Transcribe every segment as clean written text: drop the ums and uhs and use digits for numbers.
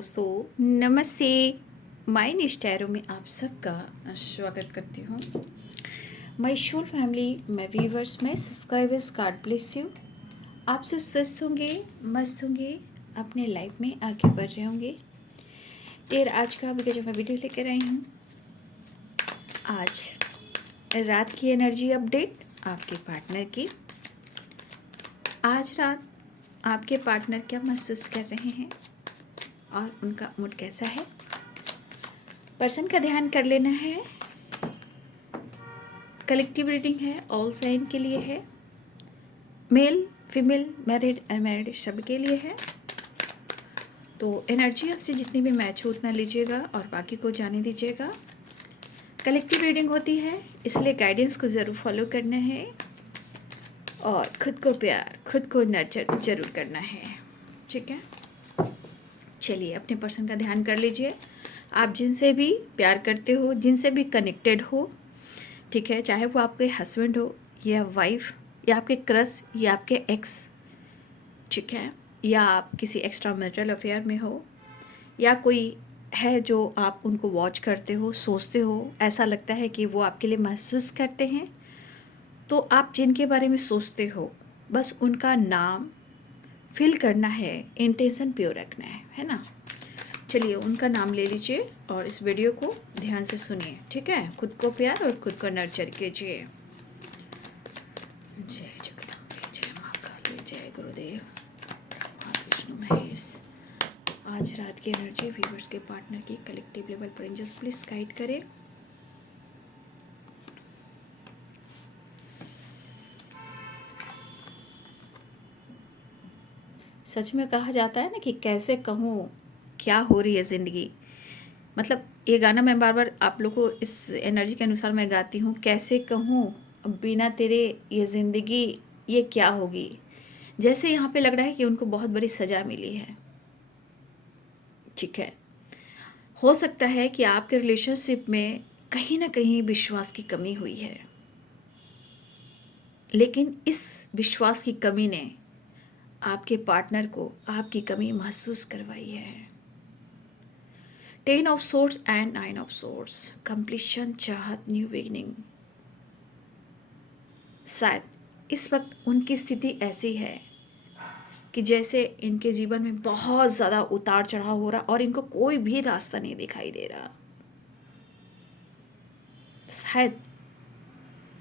दोस्तों नमस्ते। माय निष्ठैरों में आप सबका स्वागत करती हूँ। My soul family, my viewers, my subscribers, God bless you. आप सब स्वस्थ होंगे, मस्त होंगे, अपने लाइफ में आगे बढ़ रहे होंगे। देर आज का अभी जो मैं वीडियो लेकर आई हूँ, आज रात की एनर्जी अपडेट आपके पार्टनर की। आज रात आपके पार्टनर क्या महसूस कर रहे हैं और उनका मूड कैसा है, पर्सन का ध्यान कर लेना है। कलेक्टिव रीडिंग है, ऑल साइन के लिए है, मेल फीमेल मैरिड अनमैरिड सब के लिए है। तो एनर्जी आपसे जितनी भी मैच हो उतना लीजिएगा और बाकी को जाने दीजिएगा। कलेक्टिव रीडिंग होती है, इसलिए गाइडेंस को ज़रूर फॉलो करना है और खुद को प्यार, खुद को नर्चर ज़रूर करना है। ठीक है, चलिए अपने पर्सन का ध्यान कर लीजिए। आप जिनसे भी प्यार करते हो, जिनसे भी कनेक्टेड हो, ठीक है, चाहे वो आपके हस्बैंड हो या वाइफ या आपके क्रश या आपके एक्स, ठीक है, या आप किसी एक्स्ट्रा मैरिटल अफेयर में हो, या कोई है जो आप उनको वॉच करते हो, सोचते हो, ऐसा लगता है कि वो आपके लिए महसूस करते हैं, तो आप जिनके बारे में सोचते हो बस उनका नाम फिल करना है, इंटेंशन प्योर रखना है ना। चलिए उनका नाम ले लीजिए और इस वीडियो को ध्यान से सुनिए। ठीक है, खुद को प्यार और खुद को नर्चर कीजिए। जय जगदम्बे, जय माँ काली, जय गुरुदेव, माँ विष्णु महेश। आज रात की एनर्जी व्यूवर्स के पार्टनर की कलेक्टिव लेवल पर एंजल्स प्लीज गाइड करें। सच में कहा जाता है ना कि कैसे कहूँ क्या हो रही है ज़िंदगी। मतलब ये गाना मैं बार बार आप लोग को इस एनर्जी के अनुसार मैं गाती हूँ। कैसे कहूँ बिना तेरे ये ज़िंदगी ये क्या होगी। जैसे यहाँ पे लग रहा है कि उनको बहुत बड़ी सज़ा मिली है। ठीक है, हो सकता है कि आपके रिलेशनशिप में कहीं ना कहीं विश्वास की कमी हुई है, लेकिन इस विश्वास की कमी ने आपके पार्टनर को आपकी कमी महसूस करवाई है। 10 of swords and 9 of swords, completion, चाहत, न्यू बिगिनिंग। शायद इस वक्त उनकी स्थिति ऐसी है कि जैसे इनके जीवन में बहुत ज़्यादा उतार चढ़ाव हो रहा और इनको कोई भी रास्ता नहीं दिखाई दे रहा। शायद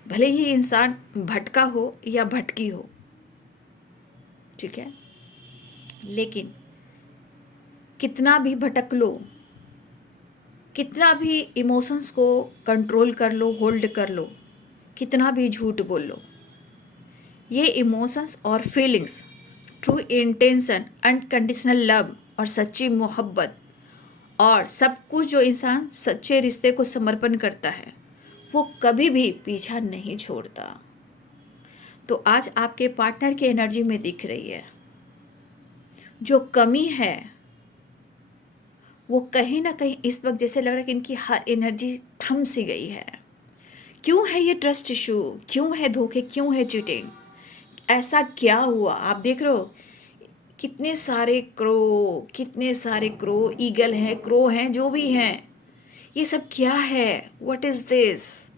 भले ही इंसान भटका हो या भटकी हो, ठीक है, लेकिन कितना भी भटक लो, कितना भी इमोशंस को कंट्रोल कर लो, होल्ड कर लो, कितना भी झूठ बोल लो, ये इमोशंस और feelings, true intention, unconditional love और सच्ची मोहब्बत और सब कुछ जो इंसान सच्चे रिश्ते को समर्पण करता है वो कभी भी पीछा नहीं छोड़ता। तो आज आपके पार्टनर की एनर्जी में दिख रही है जो कमी है, वो कहीं ना कहीं इस वक्त जैसे लग रहा है कि इनकी हर एनर्जी थम सी गई है। क्यों है ये ट्रस्ट इशू, क्यों है धोखे, क्यों है चीटिंग, ऐसा क्या हुआ। आप देख रहे हो कितने सारे क्रो, कितने सारे क्रो, ईगल हैं, क्रो हैं, जो भी हैं, ये सब क्या है, व्हाट इज़ दिस।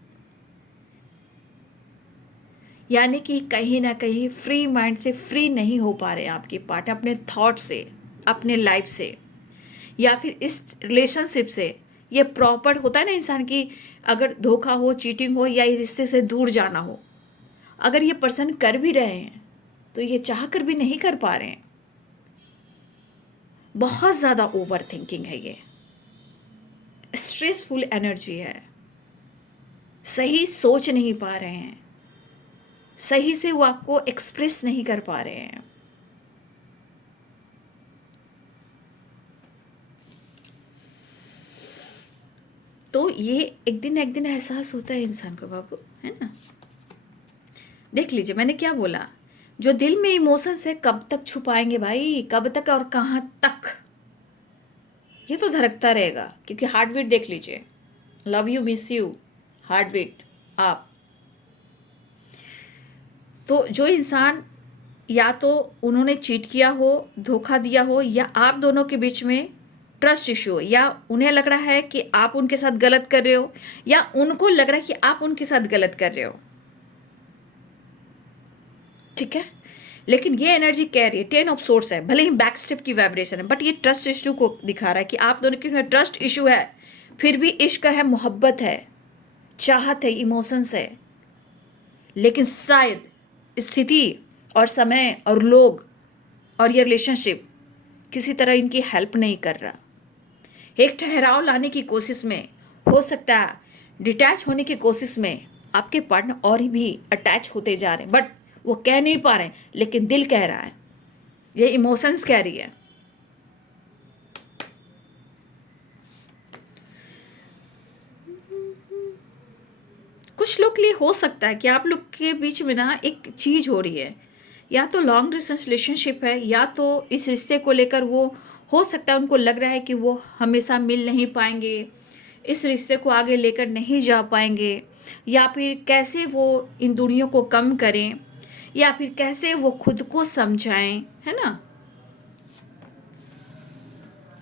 यानी कि कहीं ना कहीं फ्री माइंड से फ्री नहीं हो पा रहे आपके पार्टनर अपने थॉट से, अपने लाइफ से, या फिर इस रिलेशनशिप से। ये प्रॉपर होता है ना इंसान की, अगर धोखा हो, चीटिंग हो या इस रिश्ते से दूर जाना हो, अगर ये पर्सन कर भी रहे हैं तो ये चाह कर भी नहीं कर पा रहे हैं। बहुत ज़्यादा ओवर थिंकिंग है, ये स्ट्रेसफुल एनर्जी है, सही सोच नहीं पा रहे हैं, सही से वो आपको एक्सप्रेस नहीं कर पा रहे हैं। तो ये एक दिन एहसास होता है इंसान को बाबू, है ना। देख लीजिए मैंने क्या बोला, जो दिल में इमोशंस है कब तक छुपाएंगे भाई, कब तक और कहाँ तक, ये तो धड़कता रहेगा। क्योंकि हार्ट बीट देख लीजिए, love you, miss you, heart beat आप। तो जो इंसान या तो उन्होंने चीट किया हो, धोखा दिया हो, या आप दोनों के बीच में ट्रस्ट इशू, या उन्हें लग रहा है कि आप उनके साथ गलत कर रहे हो, या उनको लग रहा है कि आप उनके साथ गलत कर रहे हो, ठीक है। लेकिन ये एनर्जी कह रही है, 10 ऑफ सोर्स है, भले ही बैक स्टेप की वाइब्रेशन है, बट ये ट्रस्ट इशू को दिखा रहा है कि आप दोनों के ट्रस्ट इशू है, फिर भी इश्क है, मोहब्बत है, चाहत है, इमोशंस है, लेकिन शायद स्थिति और समय और लोग और ये रिलेशनशिप किसी तरह इनकी हेल्प नहीं कर रहा। एक ठहराव लाने की कोशिश में, हो सकता है डिटैच होने की कोशिश में आपके पार्टनर और भी अटैच होते जा रहे हैं, बट वो कह नहीं पा रहे हैं, लेकिन दिल कह रहा है, ये इमोशंस कह रही है। कुछ लोग के लिए हो सकता है कि आप लोग के बीच में ना एक चीज़ हो रही है, या तो लॉन्ग डिस्टेंस रिलेशनशिप है, या तो इस रिश्ते को लेकर वो हो सकता है उनको लग रहा है कि वो हमेशा मिल नहीं पाएंगे, इस रिश्ते को आगे लेकर नहीं जा पाएंगे, या फिर कैसे वो इन दूरियों को कम करें, या फिर कैसे वो खुद को समझाएं, है ना।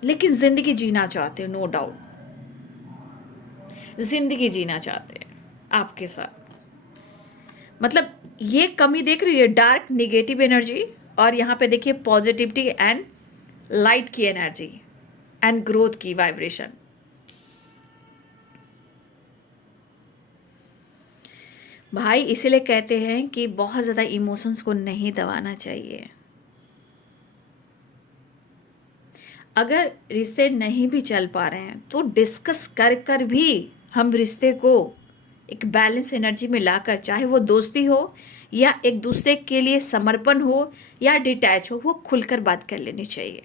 लेकिन ज़िंदगी जीना चाहते हैं, नो डाउट, ज़िंदगी जीना चाहते हैं आपके साथ। मतलब ये कमी देख रही है, डार्क निगेटिव एनर्जी, और यहाँ पे देखिए पॉजिटिविटी एंड लाइट की एनर्जी एंड ग्रोथ की वाइब्रेशन। भाई इसीलिए कहते हैं कि बहुत ज़्यादा इमोशंस को नहीं दबाना चाहिए। अगर रिश्ते नहीं भी चल पा रहे हैं तो डिस्कस कर कर भी हम रिश्ते को एक बैलेंस एनर्जी में लाकर, चाहे वो दोस्ती हो या एक दूसरे के लिए समर्पण हो या डिटैच हो, वो खुलकर बात कर लेनी चाहिए,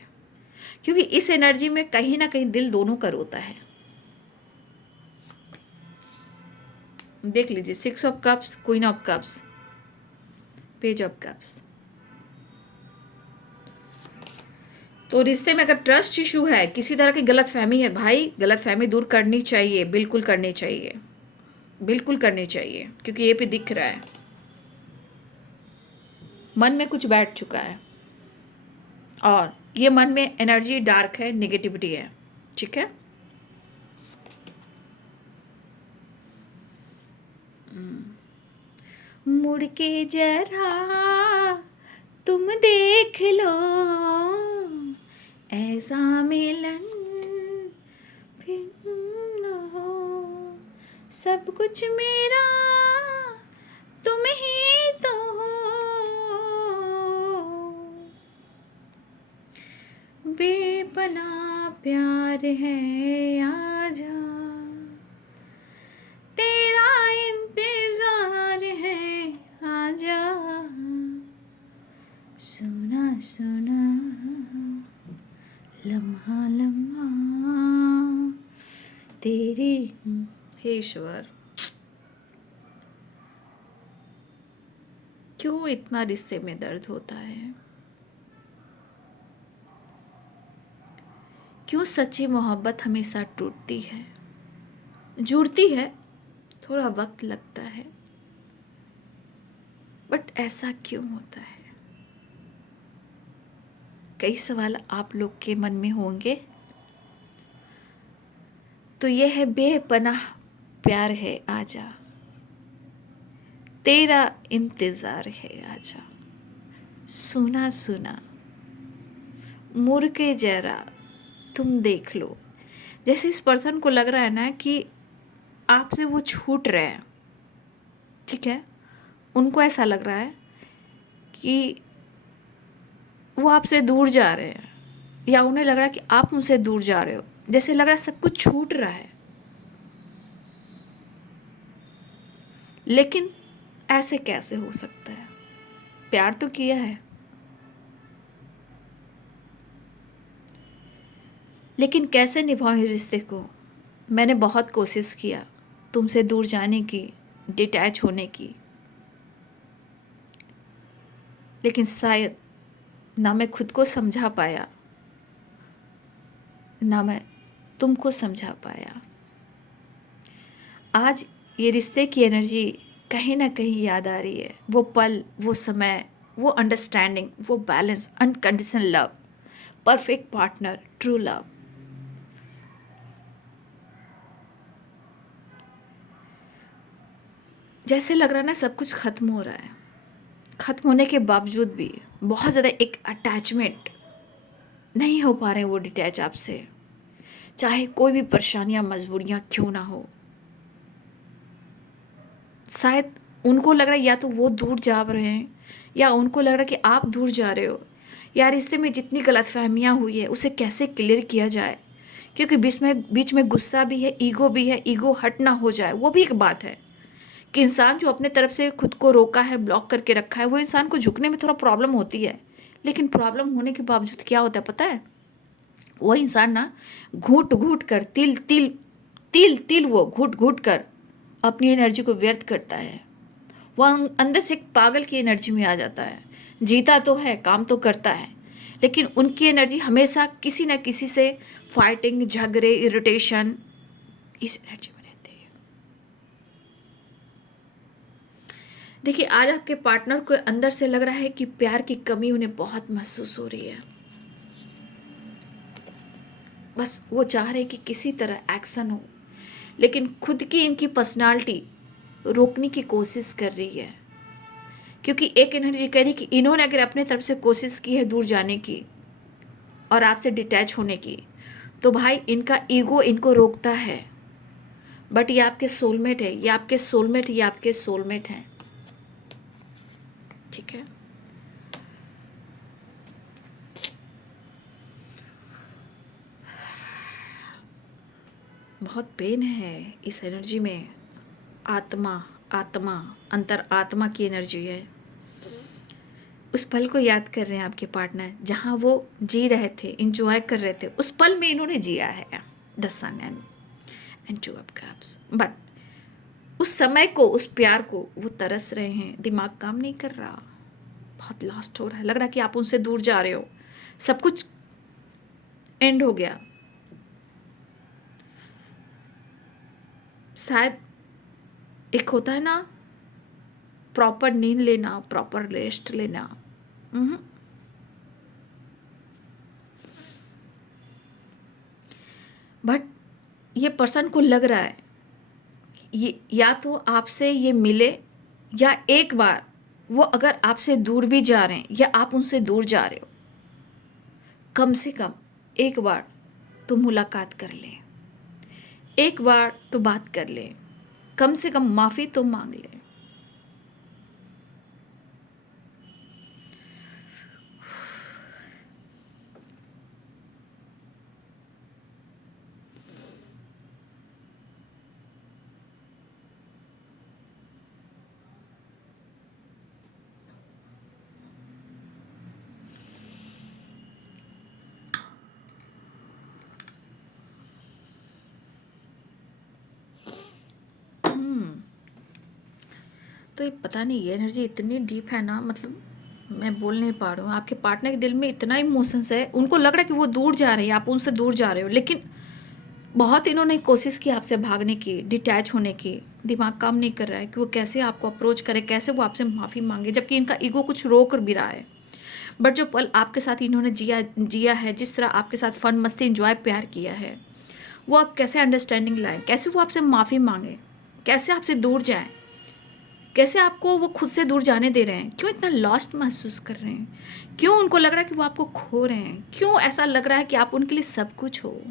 क्योंकि इस एनर्जी में कहीं ना कहीं दिल दोनों का रोता है। देख लीजिए, 6 of cups, queen of cups, page of cups. तो रिश्ते में अगर ट्रस्ट इशू है, किसी तरह की गलत फहमी है, भाई गलत फहमी दूर करनी चाहिए, बिल्कुल करनी चाहिए, बिल्कुल करनी चाहिए, क्योंकि ये भी दिख रहा है मन में कुछ बैठ चुका है, और ये मन में एनर्जी डार्क है, नेगेटिविटी है, ठीक है। मुड़ के जरा तुम देख लो, ऐसा मिलन फिर न हो, सब कुछ मेरा तुम ही तो हो, बेपनाह प्यार है आजा, तेरा इंतजार है आजा, सुना सुना लम्हा लम्हा तेरी। हे ईश्वर, क्यों इतना रिश्ते में दर्द होता है, क्यों सच्ची मोहब्बत हमेशा टूटती है, जुड़ती है, थोड़ा वक्त लगता है, बट ऐसा क्यों होता है। कई सवाल आप लोग के मन में होंगे। तो यह है बेपनाह प्यार है आजा, तेरा इंतजार है आजा, सुना सुना मुड़ के जरा तुम देख लो। जैसे इस पर्सन को लग रहा है ना कि आपसे वो छूट रहे हैं, ठीक है, उनको ऐसा लग रहा है कि वो आपसे दूर जा रहे हैं, या उन्हें लग रहा है कि आप उनसे दूर जा रहे हो, जैसे लग रहा है सब कुछ छूट रहा है। लेकिन ऐसे कैसे हो सकता है, प्यार तो किया है। लेकिन कैसे निभाऊं इस रिश्ते को। मैंने बहुत कोशिश किया तुमसे दूर जाने की, डिटैच होने की, लेकिन शायद ना मैं खुद को समझा पाया, ना मैं तुमको समझा पाया। आज ये रिश्ते की एनर्जी कहीं ना कहीं याद आ रही है, वो पल, वो समय, वो अंडरस्टैंडिंग, वो balance, unconditional love, perfect partner, true love. जैसे लग रहा है ना सब कुछ ख़त्म हो रहा है, ख़त्म होने के बावजूद भी बहुत ज़्यादा एक अटैचमेंट, नहीं हो पा रहे हैं वो डिटैच आपसे, चाहे कोई भी परेशानियाँ मजबूरियाँ क्यों ना हो। शायद उनको लग रहा है या तो वो दूर जा रहे हैं, या उनको लग रहा है कि आप दूर जा रहे हो। या रिश्ते में जितनी गलतफहमियाँ हुई है उसे कैसे क्लियर किया जाए, क्योंकि बीच में गुस्सा भी है, ईगो हट ना हो जाए, वो भी एक बात है कि इंसान जो अपने तरफ से खुद को रोका है, ब्लॉक करके रखा है, वो इंसान को झुकने में थोड़ा प्रॉब्लम होती है। लेकिन प्रॉब्लम होने के बावजूद क्या होता है पता है, वो इंसान ना घूट घूट कर, तिल तिल तिल तिल वो घूट घूट कर अपनी एनर्जी को व्यर्थ करता है। वह अंदर से एक पागल की एनर्जी में आ जाता है। जीता तो है, काम तो करता है, लेकिन उनकी एनर्जी हमेशा किसी न किसी से फाइटिंग, झगड़े, इरिटेशन, इस एनर्जी में रहती है। देखिए, आज आपके पार्टनर को अंदर से लग रहा है कि प्यार की कमी उन्हें बहुत महसूस हो रही है। बस वो चाह रहे कि किसी तरह एक्शन हो, लेकिन खुद की इनकी पर्सनालिटी रोकने की कोशिश कर रही है। क्योंकि एक एनर्जी कह रही कि इन्होंने अगर अपने तरफ से कोशिश की है दूर जाने की और आपसे डिटैच होने की, तो भाई इनका ईगो इनको रोकता है। बट ये आपके सोलमेट है, ये आपके सोलमेट, ये आपके सोलमेट हैं। ठीक है, बहुत पेन है इस एनर्जी में। आत्मा आत्मा अंतर आत्मा की एनर्जी है। उस पल को याद कर रहे हैं आपके पार्टनर, जहाँ वो जी रहे थे, इंजॉय कर रहे थे, उस पल में इन्होंने जिया है। The sun and two of cups. But उस समय को, उस प्यार को वो तरस रहे हैं। दिमाग काम नहीं कर रहा, बहुत लॉस्ट हो रहा है। लग रहा है कि आप उनसे दूर जा रहे हो, सब कुछ एंड हो गया। शायद एक होता है ना, प्रॉपर नींद लेना, प्रॉपर रेस्ट लेना। बट ये पर्सन को लग रहा है ये या तो आपसे ये मिले, या एक बार वो अगर आपसे दूर भी जा रहे हैं या आप उनसे दूर जा रहे हो, कम से कम एक बार तो मुलाकात कर लें, एक बार तो बात कर लें, कम से कम माफ़ी तो मांग लें। तो ये पता नहीं, ये एनर्जी इतनी डीप है ना, मतलब मैं बोल नहीं पा रही हूँ। आपके पार्टनर के दिल में इतना इमोशंस है, उनको लग रहा है कि वो दूर जा रहे हैं, आप उनसे दूर जा रहे हो, लेकिन बहुत इन्होंने कोशिश की आपसे भागने की, डिटैच होने की। दिमाग काम नहीं कर रहा है कि वो कैसे आपको अप्रोच करे, कैसे वो आपसे माफ़ी मांगे, जबकि इनका ईगो कुछ रोक भी रहा है। बट जो पल आपके साथ इन्होंने जिया है, जिस तरह आपके साथ फन मस्ती इंजॉय प्यार किया है, वो आप कैसे अंडरस्टैंडिंग लाएं, कैसे वो आपसे माफ़ी मांगे, कैसे आपसे दूर जाएं, कैसे आपको वो खुद से दूर जाने दे रहे हैं, क्यों इतना लॉस्ट महसूस कर रहे हैं, क्यों उनको लग रहा है कि वो आपको खो रहे हैं, क्यों ऐसा लग रहा है कि आप उनके लिए सब कुछ हो।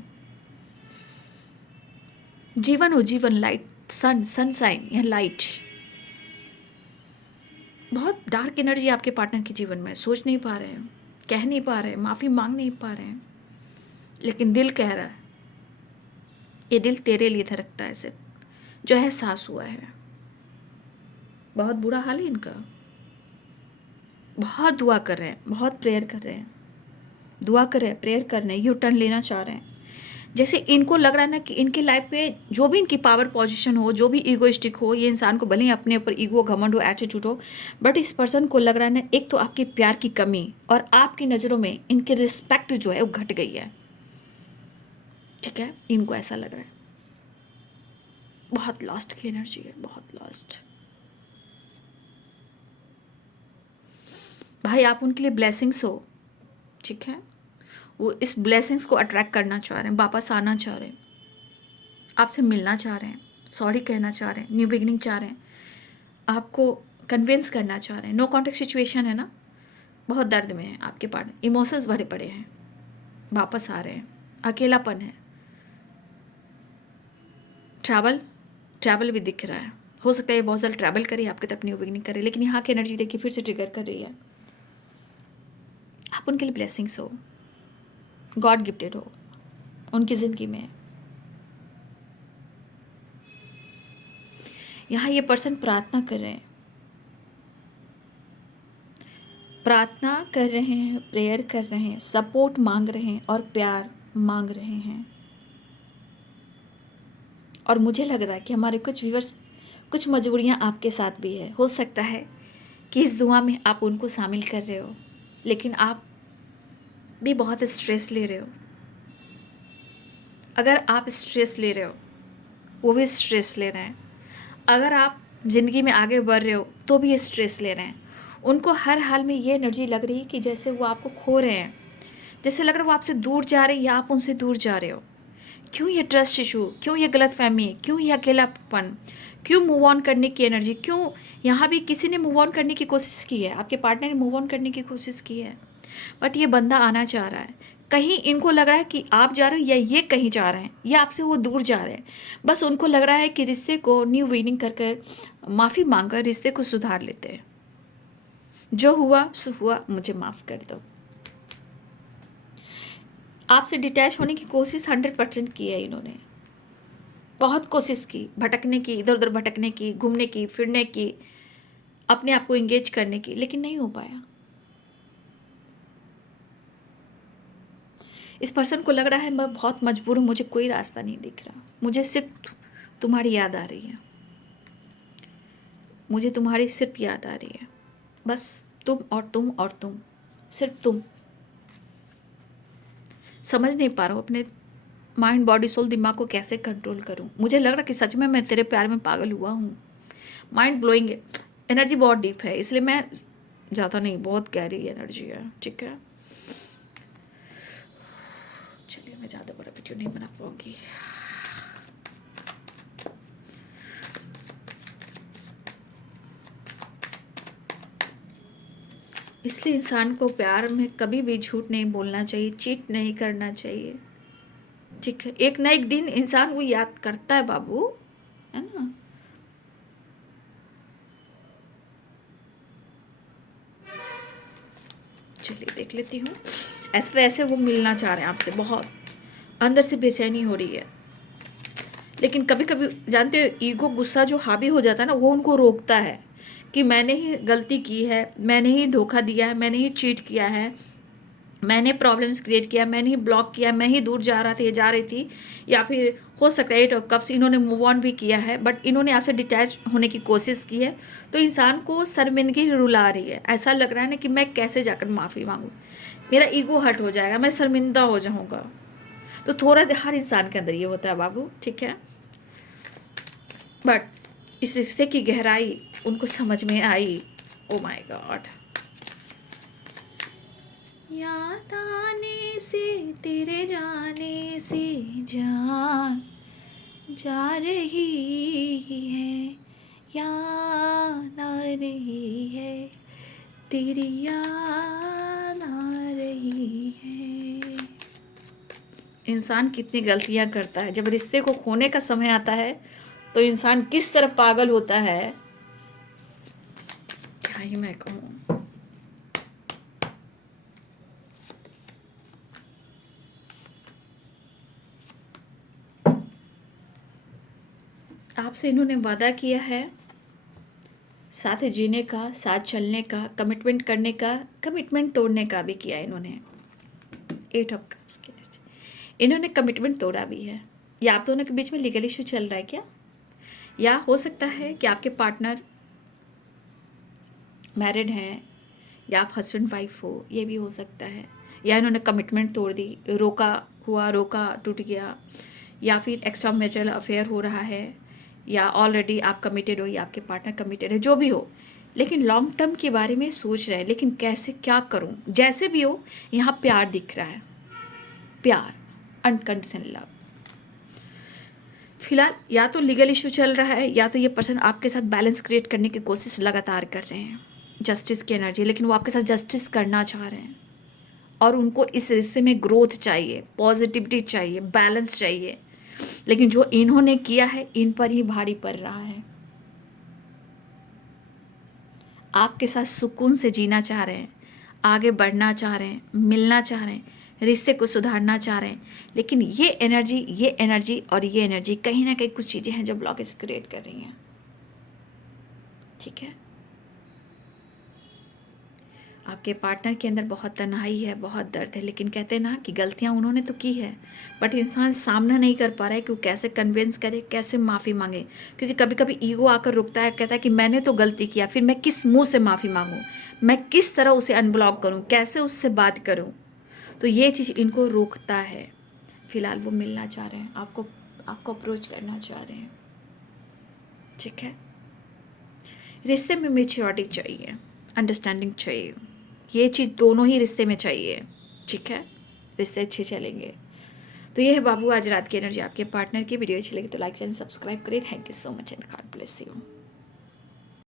जीवन हो जीवन, लाइट, सनशाइन या लाइट। बहुत डार्क एनर्जी आपके पार्टनर के जीवन में, सोच नहीं पा रहे हैं, कह नहीं पा रहे हैं, माफ़ी मांग नहीं पा रहे हैं, लेकिन दिल कह रहा है, ये दिल तेरे लिए धड़कता है सिर्फ, जो एहसास हुआ है। बहुत बुरा हाल है इनका, बहुत दुआ कर रहे हैं, बहुत प्रेयर कर रहे हैं, दुआ कर रहे हैं, प्रेयर कर रहे हैं, यू टर्न लेना चाह रहे हैं। जैसे इनको लग रहा है ना कि इनके लाइफ में जो भी इनकी पावर पोजीशन हो, जो भी ईगोइस्टिक हो, ये इंसान को भले ही अपने ऊपर ईगो, घमंड हो, एटीट्यूड हो, बट इस पर्सन को लग रहा है ना, एक तो आपकी प्यार की कमी और आपकी नज़रों में इनकी रिस्पेक्ट जो है वो घट गई है। ठीक है, इनको ऐसा लग रहा है। बहुत लॉस्ट की एनर्जी है, बहुत लॉस्ट। भाई आप उनके लिए ब्लेसिंग्स हो। ठीक है, वो इस ब्लेसिंग्स को अट्रैक्ट करना चाह रहे हैं, वापस आना चाह रहे हैं, आपसे मिलना चाह रहे हैं, सॉरी कहना चाह रहे हैं, न्यू बिगिनिंग चाह रहे हैं। आपको कन्विंस करना चाह रहे हैं। नो कॉन्टेक्ट सिचुएशन है ना, बहुत दर्द में है आपके पार्टनर, इमोशंस भरे पड़े हैं, वापस आ रहे हैं, अकेलापन है। ट्रैवल भी दिख रहा है, हो सकता है ये बहुत ज़्यादा ट्रैवल करे, आपकी तरफ न्यू बिगिनिंग करे, लेकिन यहाँ की एनर्जी देखिए फिर से ट्रिगर कर रही है। आप उनके लिए ब्लेसिंग्स हो, गॉड गिफ्टेड हो उनकी ज़िंदगी में। यहाँ ये पर्सन प्रार्थना कर रहे हैं, प्रेयर कर रहे हैं, सपोर्ट मांग रहे हैं और प्यार मांग रहे हैं। और मुझे लग रहा है कि हमारे कुछ व्यूअर्स, कुछ मजबूरियाँ आपके साथ भी है। हो सकता है कि इस दुआ में आप उनको शामिल कर रहे हो, लेकिन आप भी बहुत स्ट्रेस ले रहे हो। अगर आप स्ट्रेस ले रहे हो, वो भी स्ट्रेस ले रहे हैं। अगर आप ज़िंदगी में आगे बढ़ रहे हो तो भी ये स्ट्रेस ले रहे हैं। उनको हर हाल में ये एनर्जी लग रही है कि जैसे वो आपको खो रहे हैं, जैसे लग रहा है वो आपसे दूर जा रहे हैं या आप उनसे दूर जा रहे हो। क्यों ये ट्रस्ट इशू, क्यों ये गलतफहमी, क्यों ये अकेलापन, क्यों मूव ऑन करने की एनर्जी, क्यों यहाँ भी किसी ने मूव ऑन करने की कोशिश की है, आपके पार्टनर ने मूव ऑन करने की कोशिश की है, बट ये बंदा आना चाह रहा है। कहीं इनको लग रहा है कि आप जा रहे हो या ये कहीं जा रहे हैं या आपसे वो दूर जा रहे हैं। बस उनको लग रहा है कि रिश्ते को न्यू बिगिनिंग कर कर, माफ़ी मांग कर रिश्ते को सुधार लेते हैं। जो हुआ सो हुआ, मुझे माफ़ कर दो। आपसे डिटैच होने की कोशिश 100% की है इन्होंने, बहुत कोशिश की, भटकने की, इधर उधर भटकने की, घूमने की, फिरने की, अपने आप को इंगेज करने की, लेकिन नहीं हो पाया। इस पर्सन को लग रहा है मैं बहुत मजबूर हूँ, मुझे कोई रास्ता नहीं दिख रहा, मुझे सिर्फ तुम्हारी याद आ रही है, मुझे तुम्हारी सिर्फ याद आ रही है, बस तुम और तुम और तुम, सिर्फ तुम। समझ नहीं पा रहा हूँ अपने माइंड बॉडी सोल दिमाग को कैसे कंट्रोल करूँ। मुझे लग रहा कि सच में मैं तेरे प्यार में पागल हुआ हूँ। माइंड ब्लोइंग एनर्जी बहुत डीप है, इसलिए मैं ज़्यादा नहीं, बहुत गहरी एनर्जी है, ठीक है। चलिए मैं ज़्यादा बड़ा वीडियो नहीं बना पाऊँगी। इसलिए इंसान को प्यार में कभी भी झूठ नहीं बोलना चाहिए, चीट नहीं करना चाहिए, ठीक है। एक ना एक दिन इंसान वो याद करता है बाबू, है ना। चलिए देख लेती हूँ। ऐसे वो मिलना चाह रहे हैं आपसे, बहुत अंदर से बेचैनी हो रही है, लेकिन कभी कभी जानते हो ईगो, गुस्सा जो हावी हो जाता है ना, वो उनको रोकता है कि मैंने ही गलती की है, मैंने ही धोखा दिया है, मैंने ही चीट किया है, मैंने प्रॉब्लम्स क्रिएट किया, मैंने ही ब्लॉक किया, मैं ही दूर जा रहा था या जा रही थी, या फिर हो सकता है 8 ऑफ कप्स इन्होंने मूव ऑन भी किया है, बट इन्होंने आपसे डिटैच होने की कोशिश की है। तो इंसान को शर्मिंदगी रुला रही है, ऐसा लग रहा है ना कि मैं कैसे जाकर माफ़ी मांगूँ, मेरा ईगो हर्ट हो जाएगा, मैं शर्मिंदा हो जाऊँगा। तो थोड़ा हर इंसान के अंदर ये होता है बाबू, ठीक है। बट इस रिश्ते की गहराई उनको समझ में आई। ओ माय गॉड, याद आने से, तेरे जाने से जान जा रही है, याद आ रही है, तेरी याद आ रही है। इंसान कितनी गलतियां करता है, जब रिश्ते को खोने का समय आता है तो इंसान किस तरह पागल होता है, क्या ही मैं कहूँ। आपसे इन्होंने वादा किया है साथ जीने का, साथ चलने का, कमिटमेंट करने का, कमिटमेंट तोड़ने का भी किया इन्होंने। 8 ऑफ कप्स के इन्होंने कमिटमेंट तोड़ा भी है। या आप दोनों के बीच में लीगल इशू चल रहा है क्या, या हो सकता है कि आपके पार्टनर मैरिड हैं या आप हस्बैंड वाइफ हो, ये भी हो सकता है। या इन्होंने कमिटमेंट तोड़ दी, रोका टूट गया, या फिर एक्स्ट्रा मैरिटल अफेयर हो रहा है, या ऑलरेडी आप कमिटेड हो या आपके पार्टनर कमिटेड है, जो भी हो, लेकिन लॉन्ग टर्म के बारे में सोच रहे हैं, लेकिन कैसे क्या करूं। जैसे भी हो, यहाँ प्यार दिख रहा है, प्यार, अनकंडीशनल लव। फिलहाल या तो लीगल इशू चल रहा है, या तो ये पर्सन आपके साथ बैलेंस क्रिएट करने की कोशिश लगातार कर रहे हैं, जस्टिस की एनर्जी, लेकिन वो आपके साथ जस्टिस करना चाह रहे हैं और उनको इस रिश्ते में ग्रोथ चाहिए, पॉजिटिविटी चाहिए, बैलेंस चाहिए, लेकिन जो इन्होंने किया है इन पर ही भारी पड़ रहा है। आपके साथ सुकून से जीना चाह रहे हैं, आगे बढ़ना चाह रहे हैं, मिलना चाह रहे हैं, रिश्ते को सुधारना चाह रहे हैं, लेकिन ये एनर्जी और ये एनर्जी कहीं ना कहीं कुछ चीज़ें हैं जो ब्लॉकेज क्रिएट कर रही हैं। ठीक है, आपके पार्टनर के अंदर बहुत तन्हाई है, बहुत दर्द है, लेकिन कहते हैं ना कि गलतियां उन्होंने तो की है, बट इंसान सामना नहीं कर पा रहा है कि वो कैसे कन्विंस करे, कैसे माफ़ी मांगे, क्योंकि कभी कभी ईगो आकर रुकता है, कहता है कि मैंने तो गलती किया, फिर मैं किस मुंह से माफ़ी मांगूँ, मैं किस तरह उसे अनब्लॉक करूँ, कैसे उससे बात करूँ। तो ये चीज़ इनको रोकता है। फिलहाल वो मिलना चाह रहे हैं, आपको अप्रोच करना चाह रहे हैं। ठीक है, रिश्ते में मैच्योरिटी चाहिए, अंडरस्टैंडिंग चाहिए, ये चीज़ दोनों ही रिश्ते में चाहिए। ठीक है, रिश्ते अच्छे चलेंगे। तो ये है बाबू आज रात की एनर्जी आपके पार्टनर की। वीडियो अच्छी लगी तो लाइक चैनल सब्सक्राइब करिए। Thank you so much and God bless you.